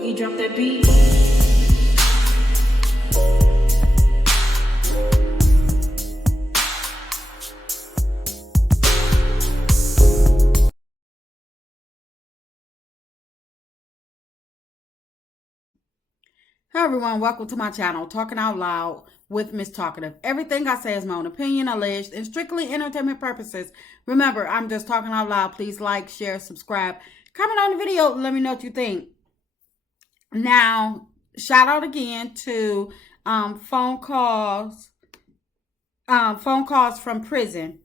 Boogie, drop that beat. Hey everyone, welcome to my channel, Talking Out Loud with Miss Talkative. Everything I say is my own opinion, alleged, and strictly entertainment purposes. Remember, I'm just talking out loud. Please like, share, subscribe, comment on the video, let me know what you think. Now, shout out again to phone calls from prison.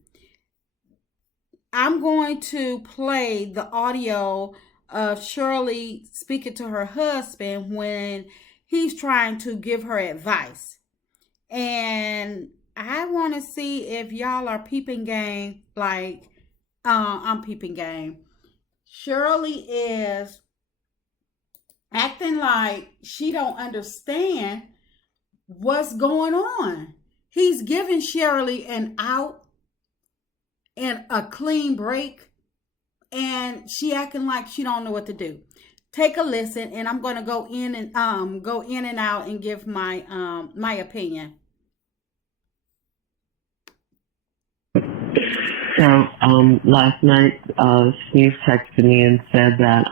I'm going to play the audio of Shirley speaking to her husband when he's trying to give her advice. And I want to see if y'all are peeping game like I'm peeping game. Shirley is acting like she don't understand what's going on. He's giving Shirley an out and a clean break, and she acting like she don't know what to do. Take a listen, and I'm going to go in and out and give my my opinion. So last night, Steve texted me and said that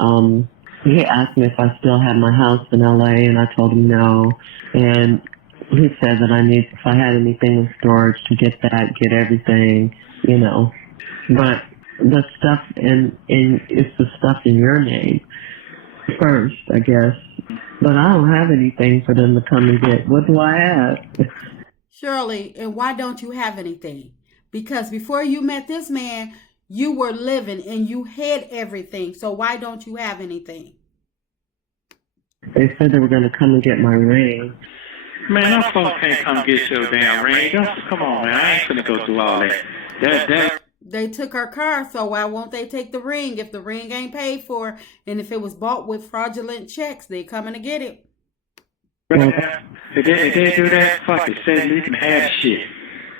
he asked me if I still had my house in LA, and I told him no. And he said that if I had anything in storage, to get everything, you know. But the stuff it's the stuff in your name first, I guess. But I don't have anything for them to come and get. What do I have? Shirley, and why don't you have anything? Because before you met this man, you were living and you had everything. So why don't you have anything? They said they were going to come and get my ring. Man, them folks can't come get your damn ring. Come on, man. I ain't finna go through all that. They took her car, so why won't they take the ring if the ring ain't paid for? And if it was bought with fraudulent checks, they coming to get it. If they do that, fuck it. Say you can have shit.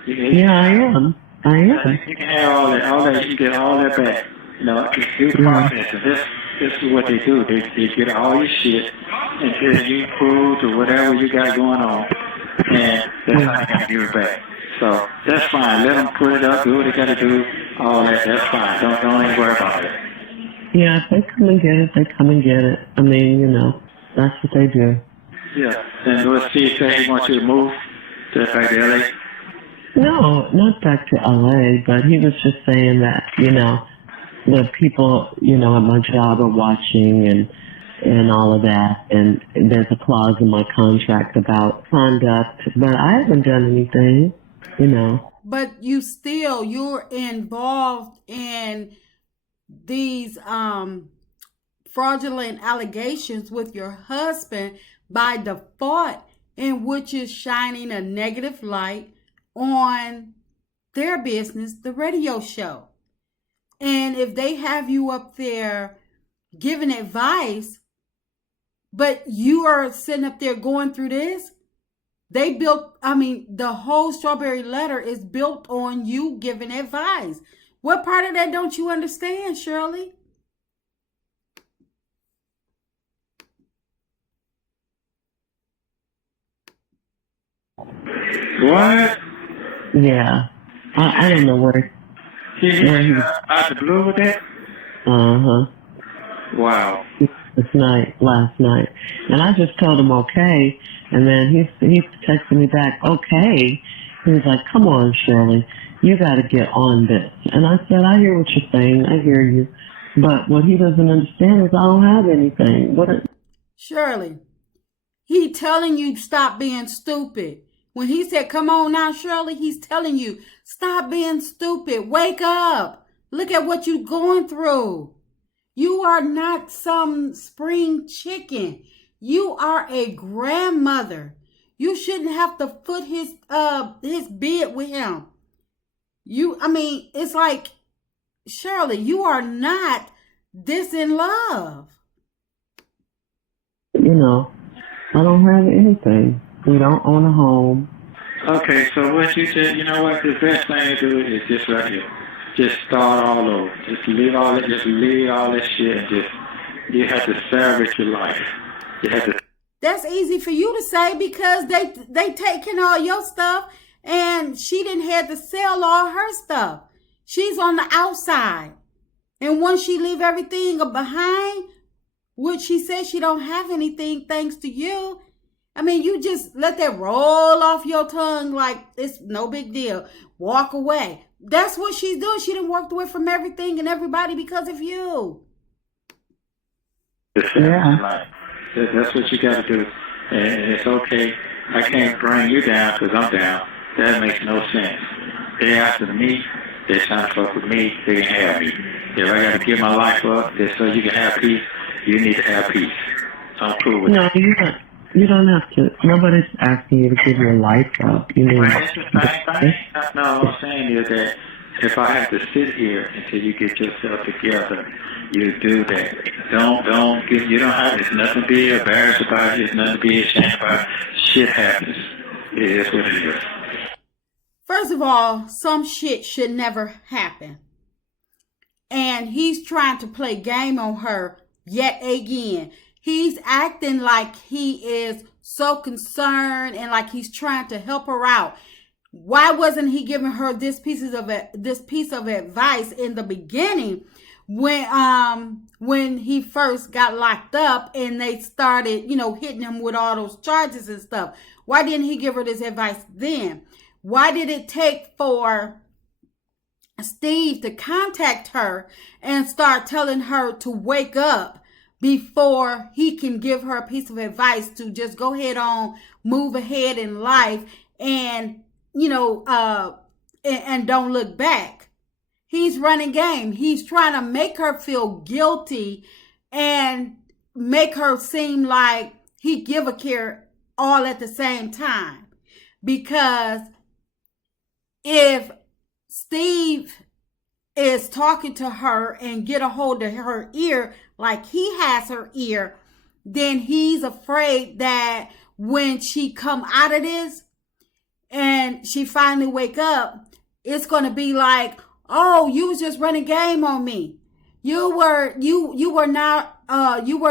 Yeah, I am. You can have all that. You can get all that back. You know, it's due process. This is what they do. They get all your shit until you prove to whatever you got going on, and that's how they can give it back. So that's fine. Let them put it up, do what they got to do. All that. That's fine. Don't even worry about it. Yeah, if they come and get it, they come and get it. I mean, you know, that's what they do. Yeah. And let's see if they want you to move back to LA. No, not back to LA, but he was just saying that, you know, the people, you know, at my job are watching and all of that. And there's a clause in my contract about conduct, but I haven't done anything, you know. But you're involved in these fraudulent allegations with your husband by default, in which is shining a negative light on their business, the radio show. And if they have you up there giving advice, but you are sitting up there going through this, the whole Strawberry Letter is built on you giving advice. What part of that don't you understand, Shirley? What? Yeah. I don't know where He out the blue with that? Uh-huh. Wow. Last night. And I just told him okay. And then he texted me back, okay. He was like, come on, Shirley. You got to get on this. And I said, I hear what you're saying. I hear you. But what he doesn't understand is I don't have anything. Shirley, he telling you stop being stupid. When he said, come on now, Shirley, he's telling you, stop being stupid. Wake up. Look at what you're going through. You are not some spring chicken. You are a grandmother. You shouldn't have to foot his bed with him. It's like, Shirley, you are not this in love. You know, I don't have anything. We don't own a home. Okay, so what you said, you know what, the best thing to do is just right here. Just start all over. Just leave all that shit and you have to salvage your life. You have to. That's easy for you to say because they taking all your stuff and she didn't have to sell all her stuff. She's on the outside. And once she leave everything behind, which she says she don't have anything thanks to you, I mean, you just let that roll off your tongue like it's no big deal. Walk away. That's what she's doing. She done walked away from everything and everybody because of you. Yeah. That's what you got to do. And it's okay. I can't bring you down because I'm down. That makes no sense. They after me. They're trying to fuck with me. They can have me. If I got to give my life up just so you can have peace, you need to have peace. I'm cool with No, you don't have to. Nobody's asking you to give your life up. You know. Well, it's the same thing. No, what I'm saying is that if I have to sit here until you get yourself together, you do that. You don't have, there's nothing to be embarrassed about, there's nothing to be ashamed about. Shit happens. It is what it is. First of all, some shit should never happen. And he's trying to play game on her yet again. He's acting like he is so concerned and like he's trying to help her out. Why wasn't he giving her this piece of advice in the beginning when he first got locked up and they started, hitting him with all those charges and stuff? Why didn't he give her this advice then? Why did it take for Steve to contact her and start telling her to wake up before he can give her a piece of advice to just go ahead on, move ahead in life and, and don't look back? He's running game. He's trying to make her feel guilty and make her seem like he give a care all at the same time. Because if Steve is talking to her and get a hold of her ear like he has her ear, then he's afraid that when she come out of this and she finally wake up, it's going to be like, oh, you was just running game on me. You were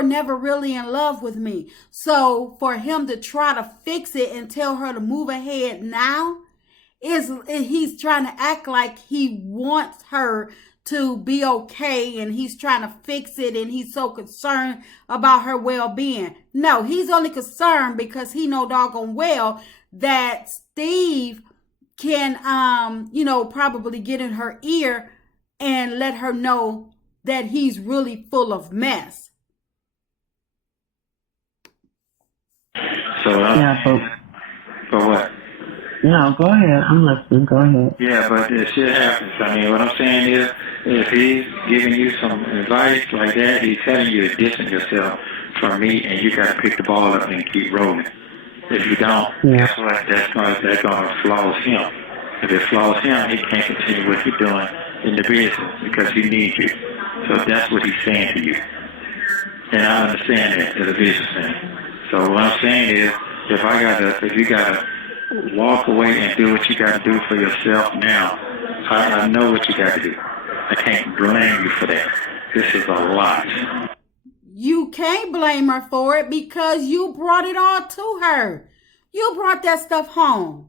never really in love with me. So for him to try to fix it and tell her to move ahead now, he's trying to act like he wants her to be okay and he's trying to fix it and he's so concerned about her well-being. No, he's only concerned because he know doggone well that Steve can, probably get in her ear and let her know that he's really full of mess. So, for what? No, go ahead. I'm listening. Go ahead. Yeah, but this shit happens. I mean, what I'm saying is, if he's giving you some advice like that, he's telling you to distance yourself from me, and you got to pick the ball up and keep rolling. If you don't, guess what? That's going to flaws him. If it flaws him, he can't continue what he's doing in the business because he needs you. So that's what he's saying to you. And I understand that as a businessman. So what I'm saying is, if you gotta walk away and do what you got to do for yourself now. I know what you got to do. I can't blame you for that. This is a lot. You can't blame her for it because you brought it all to her. You brought that stuff home.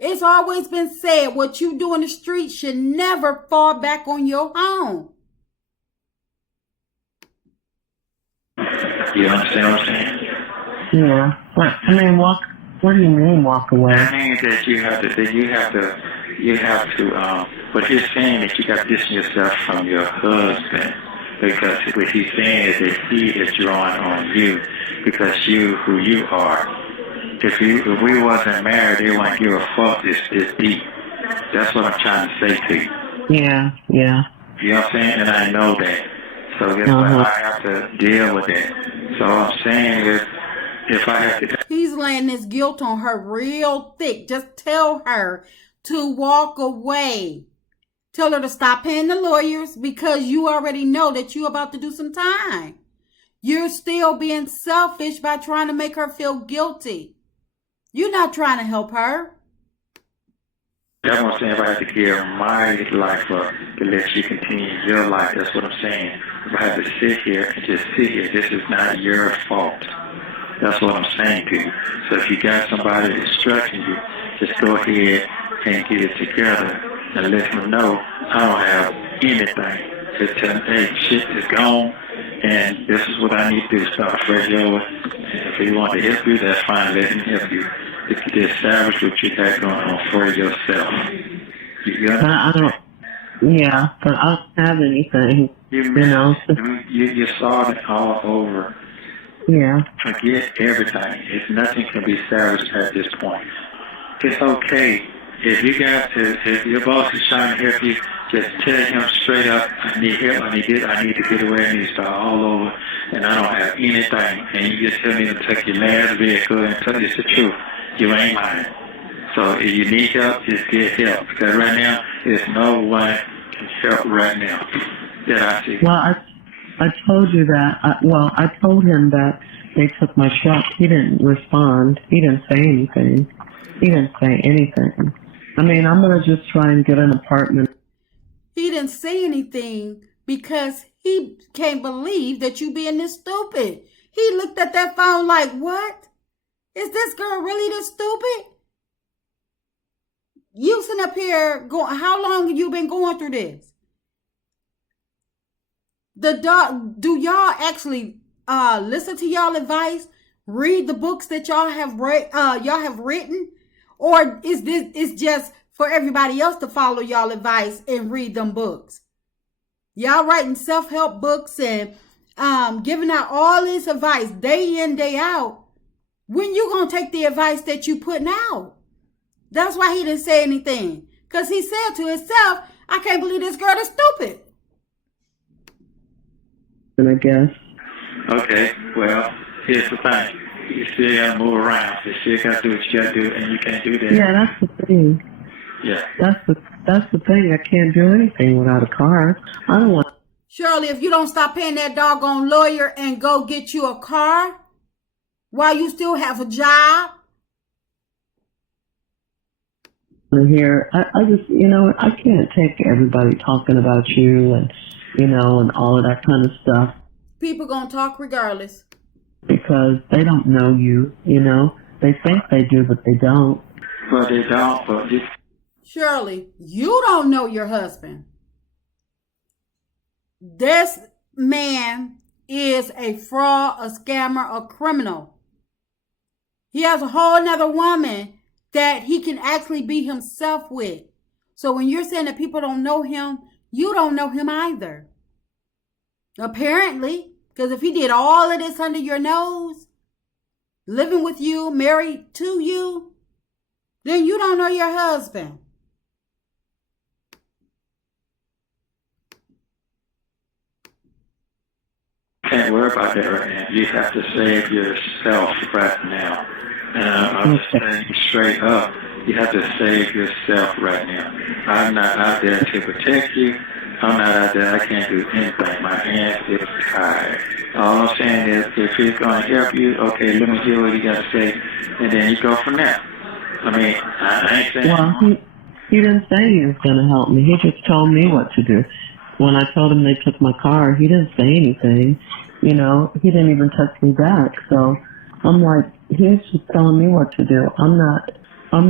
It's always been said what you do in the street should never fall back on your home. You understand what I'm saying? Yeah. What do you mean walk away? That means that you have to, what he's saying is you got to distance yourself from your husband because what he's saying is that he is drawing on you because who you are. If we wasn't married, they wouldn't give a fuck this deep. That's what I'm trying to say to you. Yeah. You know what I'm saying? And I know that. So guess what? I have to deal with it. So what I'm saying is, if I have to... He's laying this guilt on her real thick. Just tell her to walk away. Tell her to stop paying the lawyers because you already know that you're about to do some time. You're still being selfish by trying to make her feel guilty. You're not trying to help her. That's what I'm saying. If I have to give my life up to let you continue your life, that's what I'm saying. If I have to sit here and just sit here, this is not your fault. That's what I'm saying to you. So if you got somebody instructing you, just go ahead and get it together and let them know I don't have anything. Just tell them, hey, shit is gone, and this is what I need to do. Start radio. If you want to help you, that's fine. Let him help you. If you establish what you got going on for yourself. You But I don't. Yeah, but I don't have anything. You know. You saw it all over. Yeah. Forget everything. If nothing can be established at this point, it's okay. If your boss is trying to help you, just tell him straight up, I need help, I need to get away, I need to start all over, and I don't have anything. And you just tell me to take your last vehicle and tell you the truth. You ain't lying. So if you need help, just get help. Because right now, there's no one can help right now that I see. Well, I told you that. I told him that they took my truck. He didn't respond. He didn't say anything. I mean, I'm going to just try and get an apartment. He didn't say anything because he can't believe that you being this stupid. He looked at that phone like, what? Is this girl really this stupid? You sitting up here going, how long have you been going through this? Do y'all actually listen to y'all advice? Read the books that y'all have written? Or is this just for everybody else to follow y'all advice and read them books? Y'all writing self-help books and giving out all this advice day in, day out. When you gonna take the advice that you putting out? That's why he didn't say anything. Because he said to himself, I can't believe this girl is stupid. And I guess. Okay, well, here's the thing. You still gotta move around. You still gotta do what you gotta do, and you can't do that. Yeah, that's the thing. Yeah. That's the thing. I can't do anything without a car. I don't want. Shirley, if you don't stop paying that doggone lawyer and go get you a car while you still have a job. Here, I just, I can't take everybody talking about you and, and all of that kind of stuff. People gonna talk regardless. Because they don't know you, They think they do, but they don't. But they don't, Shirley, you don't know your husband. This man is a fraud, a scammer, a criminal. He has a whole nother woman that he can actually be himself with. So when you're saying that people don't know him, you don't know him either. Apparently, because if he did all of this under your nose, living with you, married to you, then you don't know your husband. Can't worry about that right now. You have to save yourself right now. I'm saying straight up, you have to save yourself right now. I'm not out there to protect you. I'm not out there. I can't do anything. My hands is tired. All I'm saying is, if he's going to help you, okay, let me hear what you got to say, and then you go from there. I mean, I ain't saying... Well, he didn't say he was going to help me. He just told me what to do. When I told him they took my car, he didn't say anything. He didn't even text me back. So I'm like, he's just telling me what to do. I'm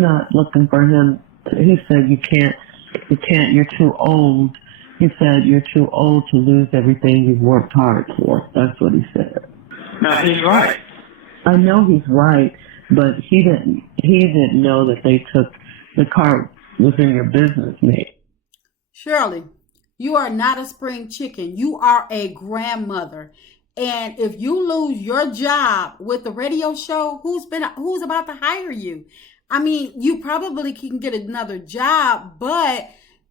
not looking for him. He said, you can't, you're too old. He said, you're too old to lose everything you've worked hard for. That's what he said. No, he's right. I know he's right, but he didn't know that they took the car was in your business, mate. Shirley, you are not a spring chicken. You are a grandmother. And if you lose your job with the radio show, who's about to hire you? I mean, you probably can get another job, but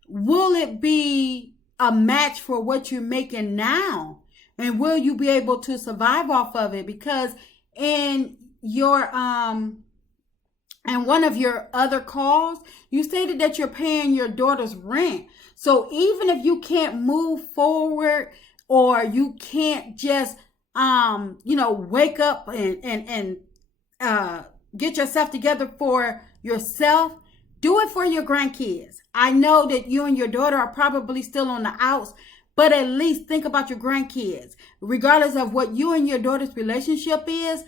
will it be a match for what you're making now? And will you be able to survive off of it? Because in your and one of your other calls, you stated that you're paying your daughter's rent. So even if you can't move forward, or you can't just wake up and get yourself together for yourself, do it for your grandkids. I know that you and your daughter are probably still on the outs, but at least think about your grandkids. Regardless of what you and your daughter's relationship is,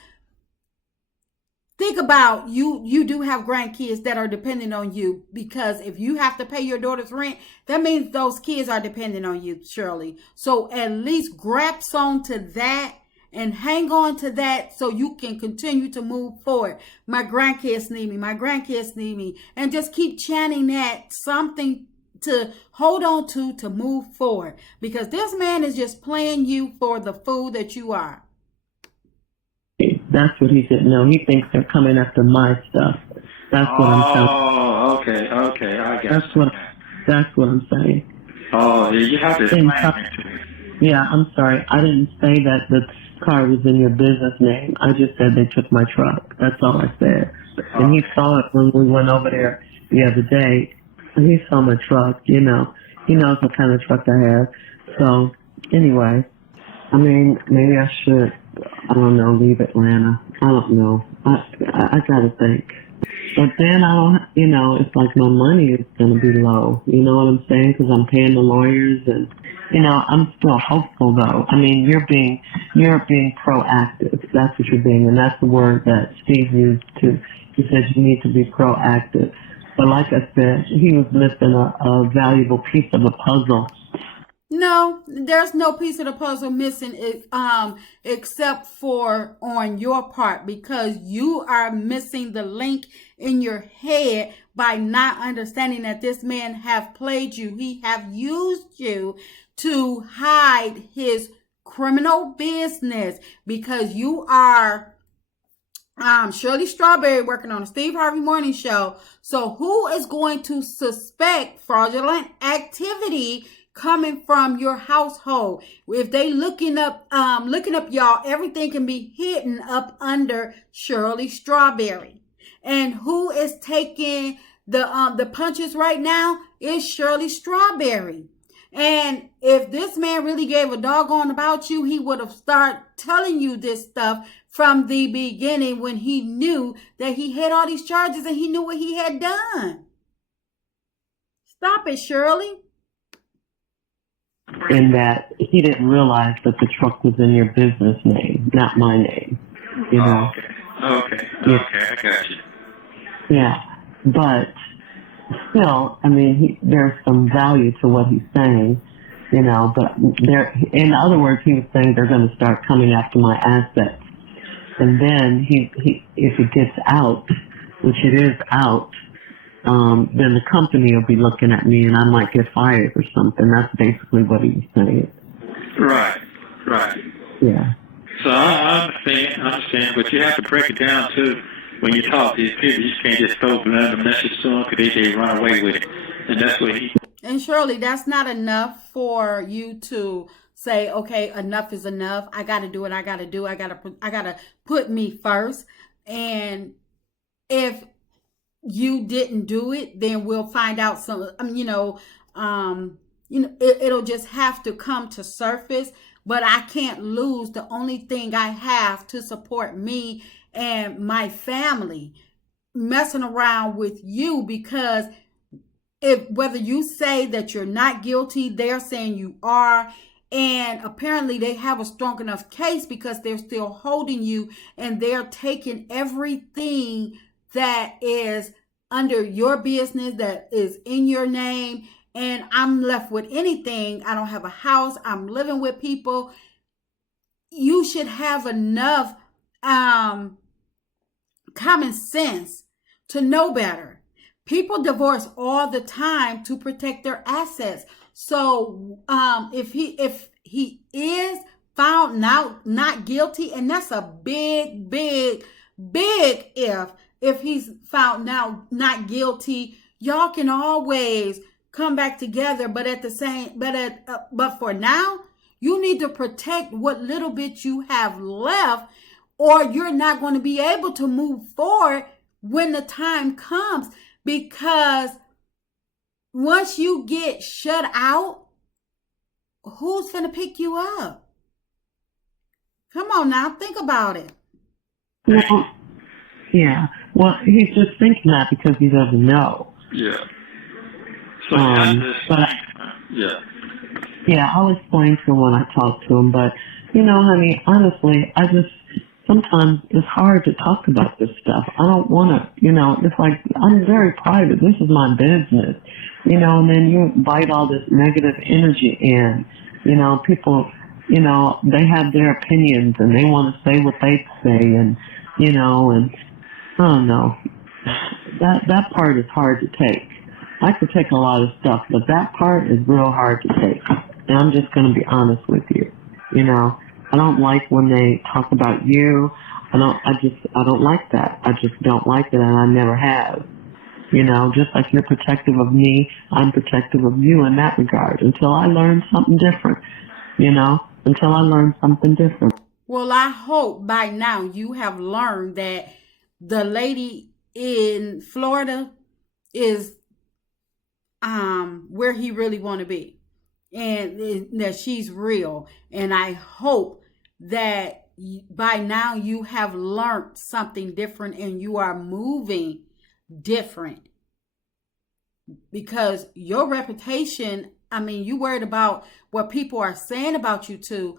think about you do have grandkids that are dependent on you, because if you have to pay your daughter's rent, that means those kids are dependent on you, Shirley. So at least grasp on to that and hang on to that so you can continue to move forward. My grandkids need me. My grandkids need me. And just keep chanting that, something to hold on to move forward, because this man is just playing you for the fool that you are. That's what he didn't know. He thinks they're coming after my stuff. That's what I'm saying. Oh, okay, I got That's what I'm saying. Oh, yeah, you have to explain it to me. Yeah, I'm sorry. I didn't say that the car was in your business name. I just said they took my truck. That's all I said. And he saw it when we went over there the other day. And he saw my truck, you know. He knows what kind of truck I have. So, anyway, I mean, maybe I should, I don't know, leave Atlanta. I don't know. I gotta think. But then I don't, you know, it's like my money is gonna be low. You know what I'm saying? Because I'm paying the lawyers, and you know, I'm still hopeful though. I mean, you're being proactive. That's what you're being, and that's the word that Steve used too. He said you need to be proactive. But like I said, he was missing a valuable piece of the puzzle. No, there's no piece of the puzzle missing, except for on your part, because you are missing the link in your head by not understanding that this man have played you. He have used you to hide his criminal business, because you are Shirley Strawberry working on a Steve Harvey morning show. So who is going to suspect fraudulent activity coming from your household? If they looking up y'all, everything can be hidden up under Shirley Strawberry. And who is taking the punches right now is Shirley Strawberry. And if this man really gave a doggone about you, he would have started telling you this stuff from the beginning, when he knew that he had all these charges and he knew what he had done. Stop it, Shirley. In that he didn't realize that the truck was in your business name, not my name. You know? Okay, I got you. Yeah, but still, I mean, there's some value to what he's saying, you know, but in other words, he was saying they're going to start coming after my assets. And then if it gets out, which it is out, then the company will be looking at me and I might get fired or something. That's basically what he was saying. Right. Yeah. So I understand, but you have to break it down too. When you talk to these people, you can't just throw random message to them because they run away with it. And that's what he... And Shirley, that's not enough for you to say, okay, enough is enough. I got to do what I got to do. I got to put me first. And if you didn't do it, then we'll find out some, it'll just have to come to surface. But I can't lose the only thing I have to support me and my family messing around with you, because whether you say that you're not guilty, they're saying you are. And apparently they have a strong enough case because they're still holding you and they're taking everything that is under your business, that is in your name. And I'm left with anything. I don't have a house. I'm living with people. You should have enough common sense to know better. People divorce all the time to protect their assets. So if he is found now not guilty, and that's a big if he's found now not guilty, y'all can always come back together. But for now, you need to protect what little bit you have left, or you're not going to be able to move forward when the time comes. Because once you get shut out, who's going to pick you up? Come on now, think about it. Well, yeah. Well, he's just thinking that because he doesn't know. Yeah. So yeah, I'll explain to him when I talk to him. But, you know, honey, honestly, sometimes it's hard to talk about this stuff. I don't want to, it's like I'm very private. This is my business, and then you invite all this negative energy in. People, they have their opinions and they want to say what they say, and and I don't know. That part is hard to take. I could take a lot of stuff, but that part is real hard to take. And I'm just going to be honest with you. I don't like when they talk about you. I don't like that. I just don't like it, and I never have. Just like you're protective of me, I'm protective of you in that regard until I learn something different. Until I learn something different. Well, I hope by now you have learned that the lady in Florida is where he really want to be, and that she's real. And I hope that by now you have learned something different and you are moving different, because your reputation, you worried about what people are saying about you too,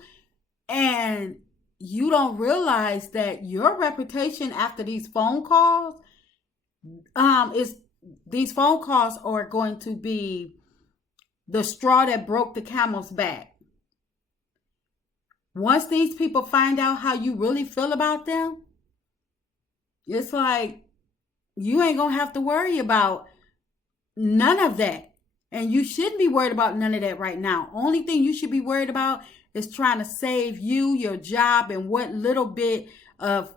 and you don't realize that your reputation after these phone calls these phone calls are going to be the straw that broke the camel's back. Once these people find out how you really feel about them, it's like you ain't gonna have to worry about none of that. And you shouldn't be worried about none of that right now. Only thing you should be worried about is trying to save you, your job, and what little bit of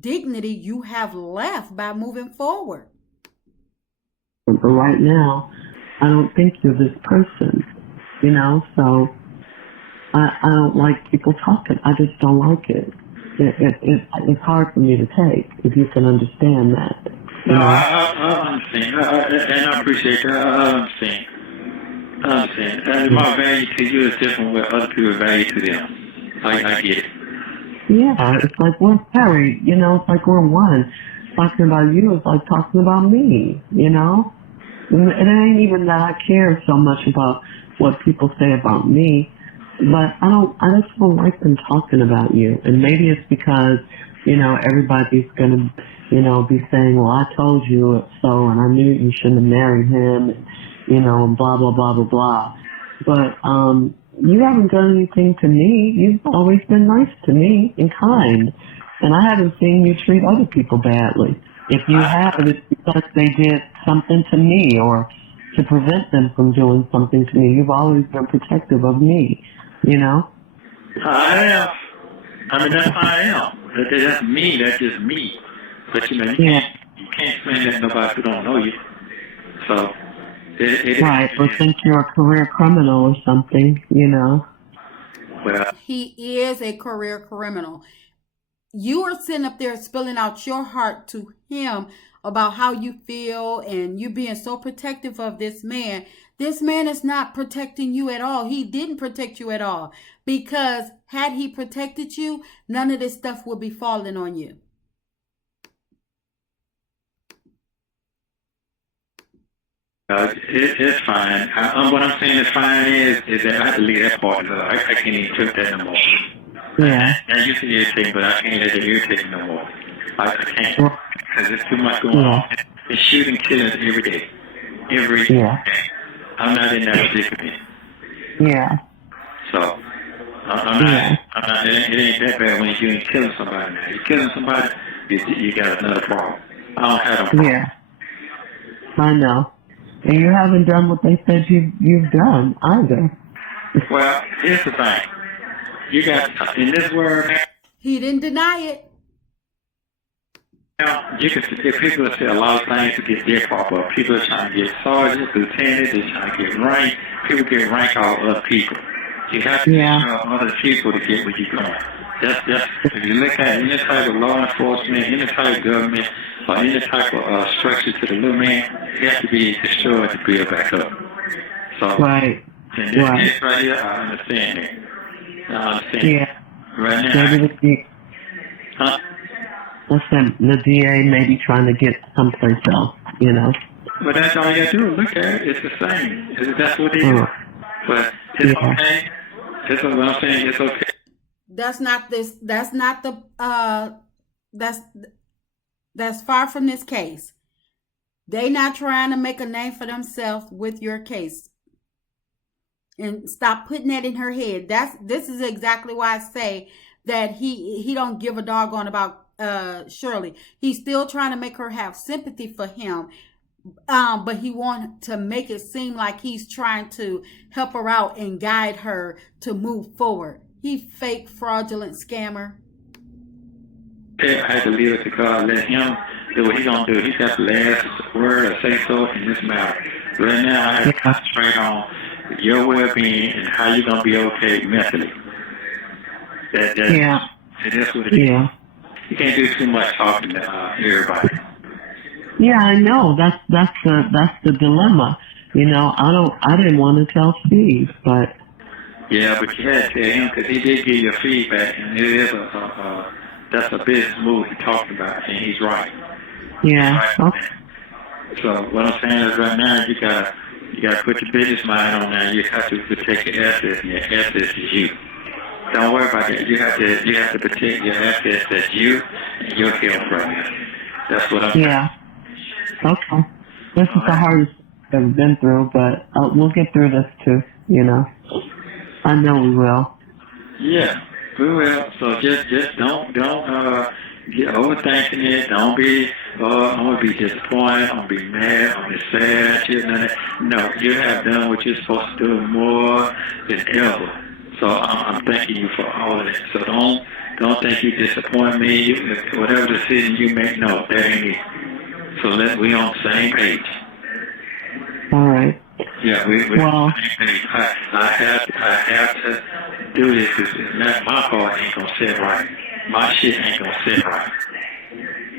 dignity you have left by moving forward. But right now, I don't think you're this person, so I don't like people talking. I just don't like it. It's hard for me to take, if you can understand that. No, I understand. And I appreciate that. I understand. And my value to you is different what other people value to them. I get it. Yeah, it's like we're married, it's like we're one. Talking about you is like talking about me, And it ain't even that I care so much about what people say about me, but I just don't like them talking about you. And maybe it's because, everybody's gonna, be saying, well, I told you so, and I knew you shouldn't have married him, and, and blah, blah, blah, blah, blah. But, you haven't done anything to me. You've always been nice to me and kind. And I haven't seen you treat other people badly. If you have, it's because they did something to me or to prevent them from doing something to me. You've always been protective of me, I am. That's how I am. That's me. That's just me. But, you can't explain that to nobody who don't know you. So, right, or think you're a career criminal or something, Well, he is a career criminal. You are sitting up there spilling out your heart to him about how you feel, and you being so protective of this man. This man is not protecting you at all. He didn't protect you at all, because had he protected you, none of this stuff would be falling on you. It's fine. What I'm saying is fine is that I have to leave that part. I can't even took that no more. Yeah. I used to irritate, but I can't let it irritate me no more. I can't. Because there's too much going on. It's shooting killers every day. Every day. I'm not in that predicament. Yeah. So, I'm not, it ain't that bad when you're killing somebody now. You're killing somebody, you got another problem. I don't have a problem. Yeah. I know. And you haven't done what they said you've done either. Well, here's the thing. You got, in this world, he didn't deny it. Now, you can see people say a lot of things to get their pop up. People are trying to get sergeants, lieutenants, they're trying to get rank. People get rank off other people. You have to other people to get what you're doing. That's if you look at any type of law enforcement, any type of government, or any type of structure to the little man, it has to be destroyed to build back up. So, right. In this case right here, I understand that. I understand. Yeah. Right now. Huh? Listen, the DA may be trying to get someplace else, But that's all you got to do. Look at it. It's the same. That's what they do. But it's okay. That's what I'm saying. It's okay. That's not this. That's not the. That's that's far from this case. They not trying to make a name for themselves with your case. And stop putting that in her head. This is exactly why I say that he don't give a doggone about Shirley. He's still trying to make her have sympathy for him. But he wants to make it seem like he's trying to help her out and guide her to move forward. He fake, fraudulent scammer. Yeah, I had to leave it to God. Let him do what he's going to do. He's got the last word or say so in this matter. Right now, I have to concentrate on your well-being and how you're going to be okay mentally. That's what it is. Yeah. You can't do too much talking to everybody. Yeah, I know. That's the dilemma. You know, I didn't want to tell Steve, but yeah, but you had to tell him because he did give you feedback, and it is that's a business move he talked about, and he's right. Yeah. He's right. Okay. So what I'm saying is, right now you gotta put your business mind on now. You have to protect your assets, and your assets is you. Don't worry about that. You have to protect your assets. That's you and your health right now. That's what I'm saying. Yeah. Okay. This is the hardest I've ever been through, but we'll get through this too, you know. I know we will. Yeah, we will. So just don't get overthinking it. Don't be I'm gonna be disappointed, I'm gonna be mad, I'm gonna be sad, no, you have done what you're supposed to do more than ever. So I'm thanking you for all of that. So don't think you disappoint me. Whatever decision you make, no, that ain't me. So we on the same page. All right. Yeah, we're on the same page. I have to do this because my part ain't gonna sit right. My shit ain't gonna sit right.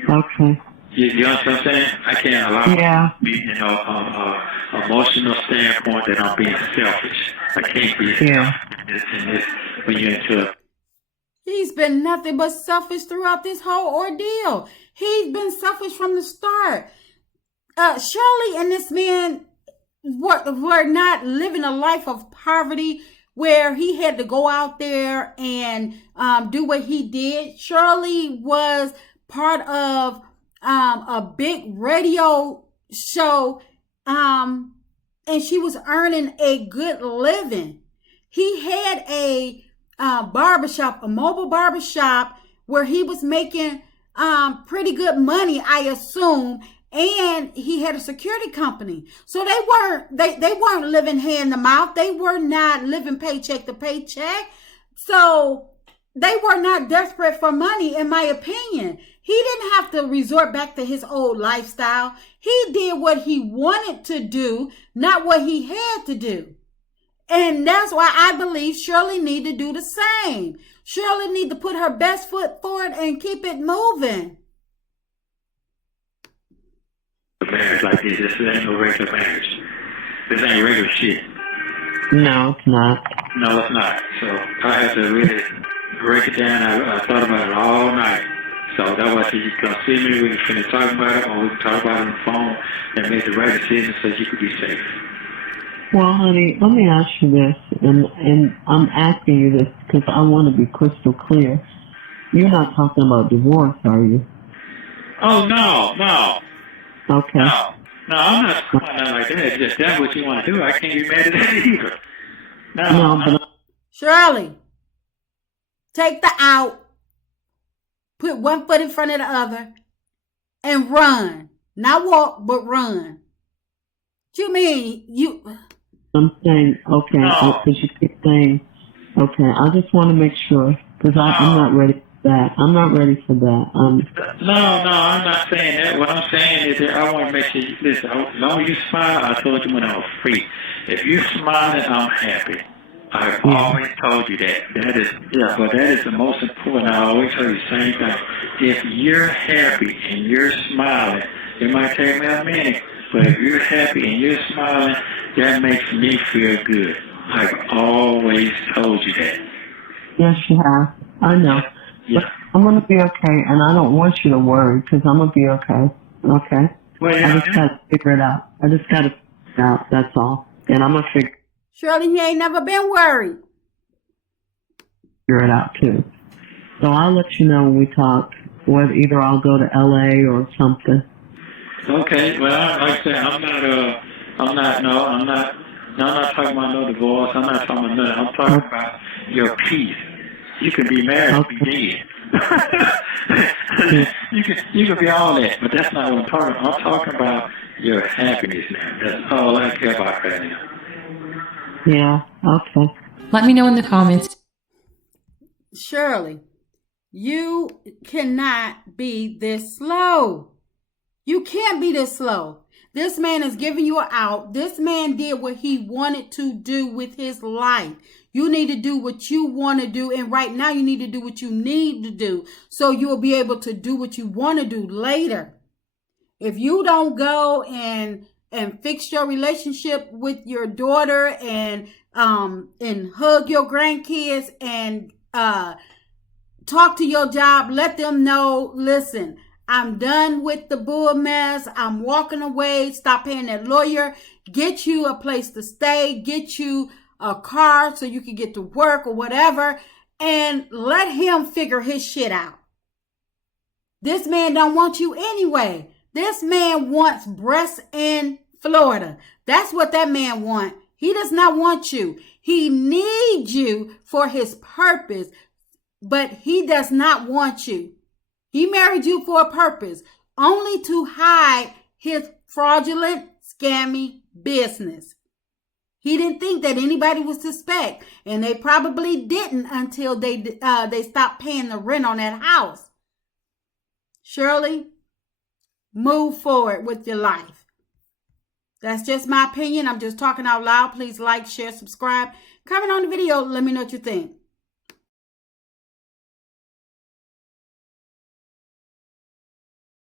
Okay. You know what I'm saying? I can't allow me, emotional standpoint that I'm being selfish. I can't be selfish in this when you're into it. He's been nothing but selfish throughout this whole ordeal. He's been selfish from the start. Shirley and this man were not living a life of poverty where he had to go out there and do what he did. Shirley was part of a big radio show, and she was earning a good living. He had a barbershop, a mobile barbershop, where he was making pretty good money, I assume, and he had a security company. So they weren't living hand to mouth. They were not living paycheck to paycheck. So they were not desperate for money, in my opinion. He didn't have to resort back to his old lifestyle. He did what he wanted to do, not what he had to do. And that's why I believe Shirley need to do the same. Shirley need to put her best foot forward and keep it moving. A marriage like this ain't no regular marriage. This ain't regular shit. No, it's not. No, it's not. So I had to really break it down. I thought about it all night. So that's why I said you can come see me. We can talk about it, or we can talk about it on the phone and make the right decision so you could be safe. Well, honey, let me ask you this, and I'm asking you this because I want to be crystal clear. You're not talking about divorce, are you? Oh, no. Okay. No, I'm not talking about nothing like that. If that's what you want to do, I can't be mad at that either. No. But Shirley, take the out, put one foot in front of the other, and run. Not walk, but run. What you mean? I'm saying, okay, because you keep saying, okay, I just want to make sure, because I'm not ready for that. I'm not ready for that. No, I'm not saying that. What I'm saying is that I want to make sure you listen. As long as you smile, I told you when I was free. If you're smiling, I'm happy. I've always told you that. That is the most important. I always tell you the same thing. If you're happy and you're smiling, it might take me a minute, but if you're happy and you're smiling, that makes me feel good. I've always told you that. Yes, you have. I know. Yeah. But I'm going to be okay, and I don't want you to worry, because I'm going to be okay. Okay? Well, I just got to figure it out. That's all. And I'm going to figure Shirley, he ain't never been worried. it out, too. So I'll let you know when we talk. Whether either I'll go to LA or something. Okay, well, like I said, I'm not talking about no divorce. I'm not talking about nothing. I'm talking about your peace. You can be married and be dead. you can be all that, but that's not what I'm talking about. I'm talking about your happiness now. That's all I care about right now. Yeah, okay. Let me know in the comments. Shirley, you cannot be this slow. You can't be this slow. This man is giving you an out. This man did what he wanted to do with his life. You need to do what you want to do. And right now you need to do what you need to do so you'll be able to do what you want to do later. If you don't go and fix your relationship with your daughter and hug your grandkids and talk to your job, let them know, listen, I'm done with the bull mess. I'm walking away. Stop paying that lawyer. Get you a place to stay. Get you a car so you can get to work or whatever. And let him figure his shit out. This man don't want you anyway. This man wants breasts in Florida. That's what that man wants. He does not want you. He needs you for his purpose, but he does not want you. He married you for a purpose, only to hide his fraudulent, scammy business. He didn't think that anybody would suspect, and they probably didn't until they stopped paying the rent on that house. Shirley, move forward with your life. That's just my opinion. I'm just talking out loud. Please like, share, subscribe. Comment on the video. Let me know what you think.